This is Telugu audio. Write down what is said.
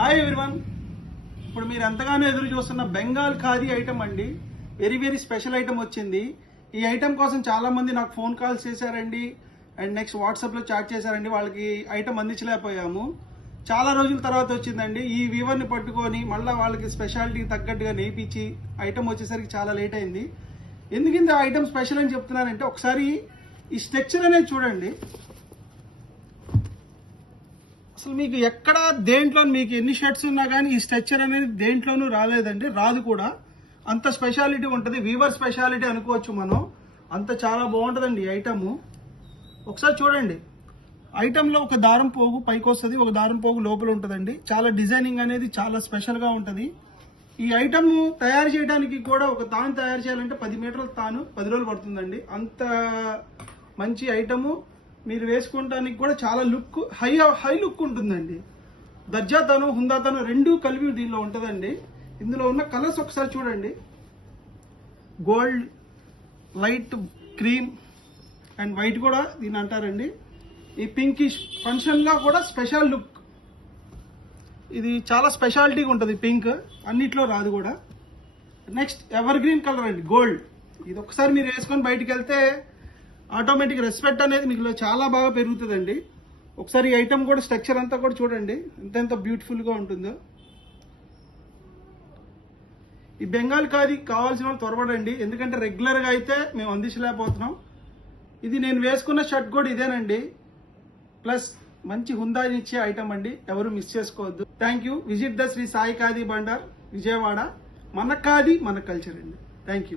Hi everyone. ఇప్పుడు మీరు ఎంతగానో ఎదురు చూస్తున్న బెంగాల్ ఖాదీ ఐటమ్ అండి. వెరీ స్పెషల్ ఐటమ్ వచ్చింది. ఈ ఐటమ్ కోసం చాలా మంది నాకు ఫోన్ కాల్స్ చేశారండి అండ్ నెక్స్ట్ వాట్సాప్లో చాట్ చేశారండి. వాళ్ళకి ఐటమ్ అందించలేకపోయాము. చాలా రోజుల తర్వాత వచ్చిందండి. ఈ వీవర్ని పట్టుకొని మళ్ళీ వాళ్ళకి స్పెషాలిటీ తగ్గట్టుగా నేర్పించి ఐటమ్ వచ్చేసరికి చాలా లేట్ అయింది. ఎందుకంటే ఆ ఐటమ్ స్పెషల్ అని చెప్తున్నానంటే ఒకసారి ఈ స్ట్రక్చర్ అనేది చూడండి. అసలు మీకు ఎక్కడ దేంట్లో మీకు ఎన్ని షర్ట్స్ ఉన్నా కానీ ఈ స్ట్రక్చర్ అనేది దేంట్లోనూ రాలేదండి, రాదు కూడా. అంత స్పెషాలిటీ ఉంటుంది, వీవర్ స్పెషాలిటీ అనుకోవచ్చు మనం. అంత చాలా బాగుంటుందండి ఈ ఐటమ్. ఒకసారి చూడండి. ఐటెంలో ఒక దారం పోగు పైకి వస్తుంది, ఒక దారం పోగు లోపల ఉంటుందండి. చాలా డిజైనింగ్ అనేది చాలా స్పెషల్గా ఉంటుంది. ఈ ఐటమ్ తయారు చేయడానికి కూడా ఒక తాను తయారు చేయాలంటే 10 మీటర్ల తాను 10 రోజులు పడుతుందండి. అంత మంచి ఐటము. మీరు వేసుకోవడానికి కూడా చాలా లుక్ హై లుక్ ఉంటుందండి. దర్జాతనం హుందాతనం రెండూ కలిపి దీనిలో ఉంటుందండి. ఇందులో ఉన్న కలర్స్ ఒకసారి చూడండి. Gold, light cream and white కూడా దీన్ని అంటారండి. ఈ పింకిష్ ఫంక్షన్గా కూడా స్పెషల్ లుక్. ఇది చాలా స్పెషాలిటీగా ఉంటుంది. పింక్ అన్నిట్లో రాదు కూడా. నెక్స్ట్ ఎవర్ గ్రీన్ కలర్ అండి, గోల్డ్. ఇది ఒకసారి మీరు వేసుకొని బయటికి వెళ్తే ఆటోమేటిక్ రెస్పెక్ట్ అనేది మీకు చాలా బాగా పెరుగుతుందండి. ఒకసారి ఈ ఐటమ్ కూడా స్ట్రక్చర్ అంతా కూడా చూడండి ఎంత బ్యూటిఫుల్గా ఉంటుందో. ఈ బెంగాల్ ఖాదీ కావాల్సిన వాళ్ళు త్వరపడండి, ఎందుకంటే రెగ్యులర్గా అయితే మేము అందించలేకపోతున్నాం. ఇది నేను వేసుకున్న షర్ట్ కూడా ఇదేనండి. ప్లస్ మంచి హుందానిచ్చే ఐటమ్ అండి, ఎవరు మిస్ చేసుకోవద్దు. Thank you. Visit the Shri Sai Khadi Bhandar, Vijayawada. మన ఖాదీ మన కల్చర్ అండి. Thank you.